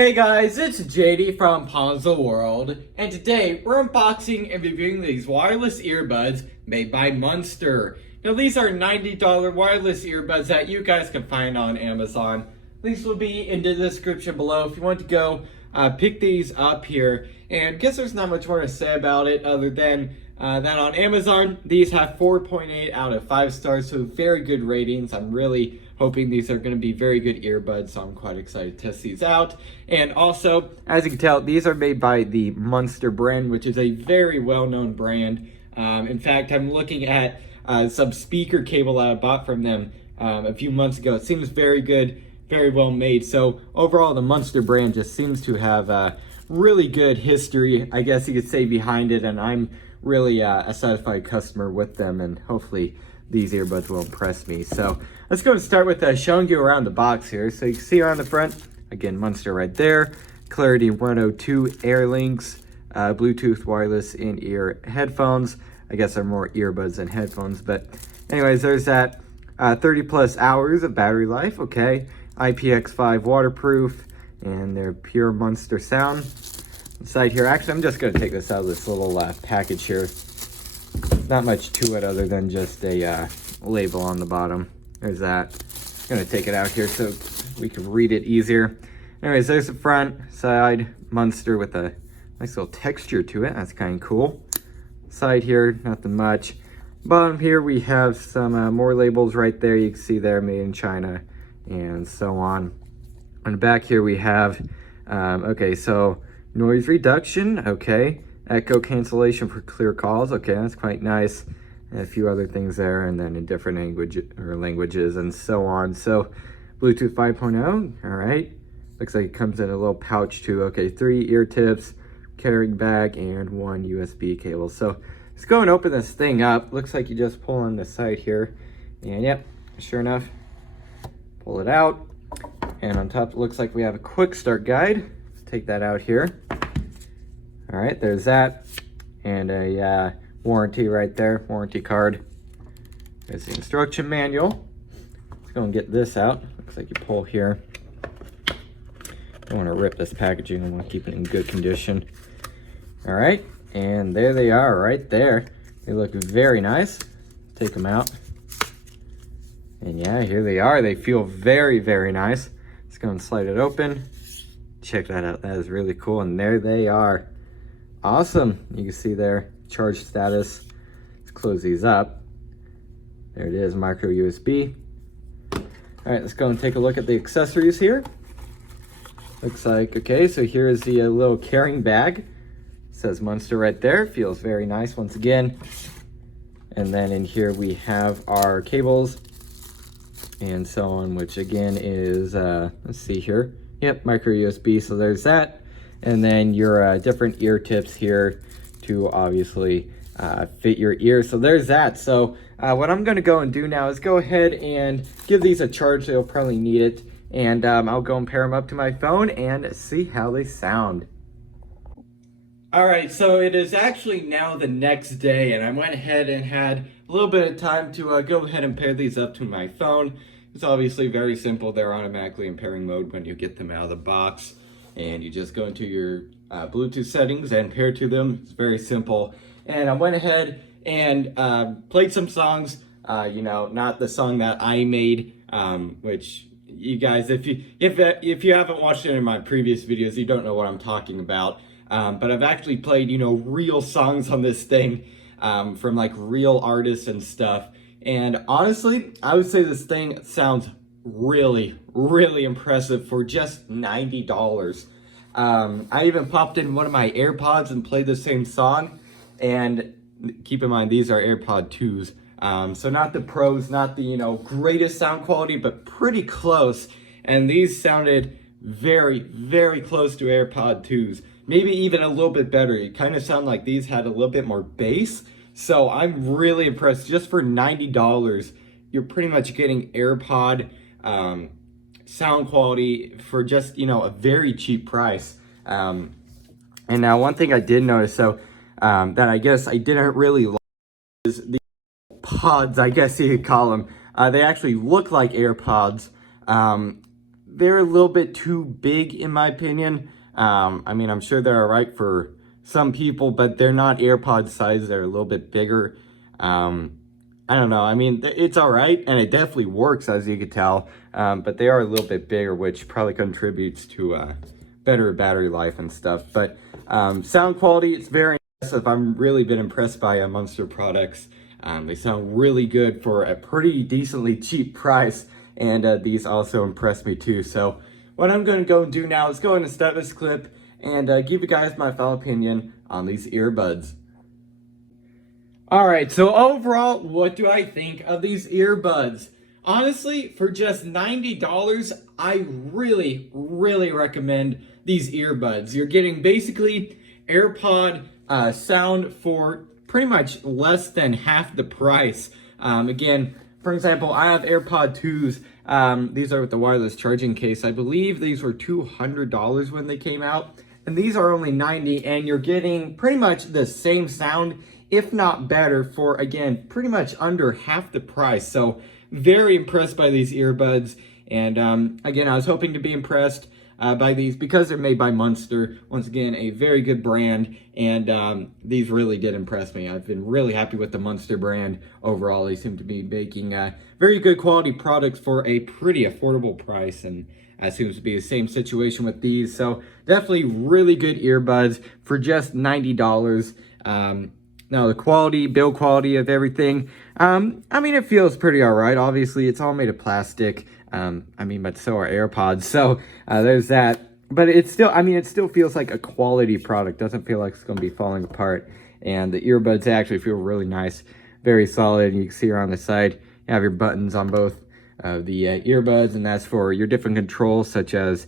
Hey guys, it's JD from Puzzle World, and today we're unboxing and reviewing these wireless earbuds made by Monster. Now these are $90 wireless earbuds that you guys can find on Amazon. Links will be in the description below if you want to go pick these up here. And I guess there's not much more to say about it other than that on Amazon, these have 4.8 out of 5 stars, so very good ratings. I'm really hoping these are going to be very good earbuds, so I'm quite excited to test these out. And also, as you can tell, these are made by the Monster brand, which is a very well-known brand. In fact, I'm looking at some speaker cable that I bought from them a few months ago. It seems very good, very well made. So overall, the Monster brand just seems to have really good history, I guess you could say, behind it, and I'm really a satisfied customer with them, and hopefully these earbuds will impress me. So let's go and start with showing you around the box here. So you can see around the front, again, Monster right there, Clarity 102 AirLinks, Bluetooth wireless in-ear headphones. I guess they're more earbuds than headphones, but anyways, there's that 30 plus hours of battery life, okay, IPX5 waterproof, and they're pure Monster sound. Inside here, actually, I'm just going to take this out of this little package here. Not much to it other than just a label on the bottom. There's that. I'm going to take it out here so we can read it easier. Anyways, there's the front, side, Monster with a nice little texture to it. That's kind of cool. Side here, nothing much. Bottom here, we have some more labels right there. You can see there, made in China, and so on. On the back here, we have, okay, so noise reduction, okay. Echo cancellation for clear calls, okay, that's quite nice. And a few other things there, and then in different languages and so on. So Bluetooth 5.0, all right. Looks like it comes in a little pouch too. Okay, 3 ear tips, carrying bag, and 1 USB cable. So let's go and open this thing up. Looks like you just pull on the side here, and yep, sure enough, pull it out. And on top, it looks like we have a quick start guide. Let's take that out here. All right, there's that, and a warranty right there, warranty card. There's the instruction manual. Let's go and get this out. Looks like you pull here. Don't want to rip this packaging. I want to keep it in good condition. All right, and there they are right there. They look very nice. Take them out. And yeah, here they are. They feel very, very nice. Let's go and slide it open. Check that out. That is really cool. And there they are. Awesome. You can see there, charge status. Let's close these up. There it is, micro USB. All right, let's go and take a look at the accessories here. Looks like, okay, so here is the little carrying bag. It says Monster right there. Feels very nice once again. And then in here we have our cables and so on, which again is, let's see here. Yep, micro USB, so there's that. And then your different ear tips here to obviously fit your ear. So there's that. So what I'm going to go and do now is go ahead and give these a charge. They'll probably need it. And I'll go and pair them up to my phone and see how they sound. All right, so it is actually now the next day, and I went ahead and had a little bit of time to go ahead and pair these up to my phone. It's obviously very simple. They're automatically in pairing mode when you get them out of the box. And you just go into your Bluetooth settings and pair to them. It's very simple. And I went ahead and played some songs, you know, not the song that I made, which you guys, if you haven't watched any of my previous videos, you don't know what I'm talking about. But I've actually played, you know, real songs on this thing from like real artists and stuff. And honestly, I would say this thing sounds really, really impressive for just $90. I even popped in one of my AirPods and played the same song. And keep in mind, these are AirPod 2s. So not the Pros, not the, you know, greatest sound quality, but pretty close. And these sounded very, very close to AirPod 2s. Maybe even a little bit better. It kind of sounded like these had a little bit more bass. So I'm really impressed. Just for $90, you're pretty much getting AirPod sound quality for just, you know, a very cheap price. And now one thing I did notice, so that I guess I didn't really like, is the pods, I guess you could call them. They actually look like AirPods. they're a little bit too big in my opinion. I mean, I'm sure they're all right for some people, but they're not AirPod size. They're a little bit bigger. I don't know. I mean, it's all right, and it definitely works, as you could tell. But they are a little bit bigger, which probably contributes to better battery life and stuff. But sound quality, it's very impressive. I've really been impressed by Monster products. They sound really good for a pretty decently cheap price, and these also impressed me too. So what I'm going to go and do now is go in and stop this clip and give you guys my final opinion on these earbuds. Alright, so overall, what do I think of these earbuds? Honestly, for just $90, I really recommend these earbuds. You're getting basically AirPod sound for pretty much less than half the price. Again, for example, I have AirPod 2s. These are with the wireless charging case. I believe these were $200 when they came out. And these are only $90, and you're getting pretty much the same sound, if not better, for, again, pretty much under half the price. So very impressed by these earbuds. And again, I was hoping to be impressed by these because they're made by Monster. Once again, a very good brand, and these really did impress me. I've been really happy with the Monster brand overall. They seem to be making very good quality products for a pretty affordable price, and seems to be the same situation with these. So definitely really good earbuds for just $90. Now the quality, build quality of everything, I mean, it feels pretty all right. Obviously, it's all made of plastic. I mean, but so are AirPods. So there's that. But it's still, I mean, it still feels like a quality product. Doesn't feel like it's going to be falling apart. And the earbuds actually feel really nice, very solid. You can see here on the side, you have your buttons on both the earbuds, and that's for your different controls, such as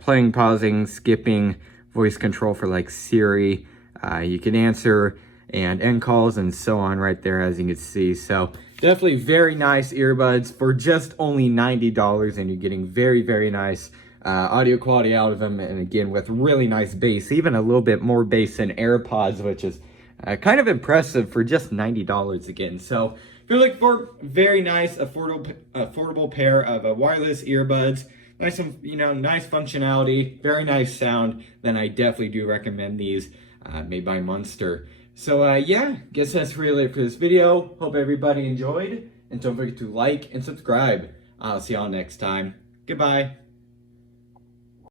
playing, pausing, skipping, voice control for like Siri. You can answer and end calls and so on right there, as you can see. So definitely very nice earbuds for just only $90, and you're getting very nice audio quality out of them, and again with really nice bass, even a little bit more bass than AirPods, which is kind of impressive for just $90 again. So if you're looking for very nice affordable pair of wireless earbuds, nice, nice functionality, very nice sound, then I definitely do recommend these made by Monster. So yeah, guess that's really it for this video. Hope everybody enjoyed, and don't forget to like and subscribe. I'll see y'all next time. Goodbye.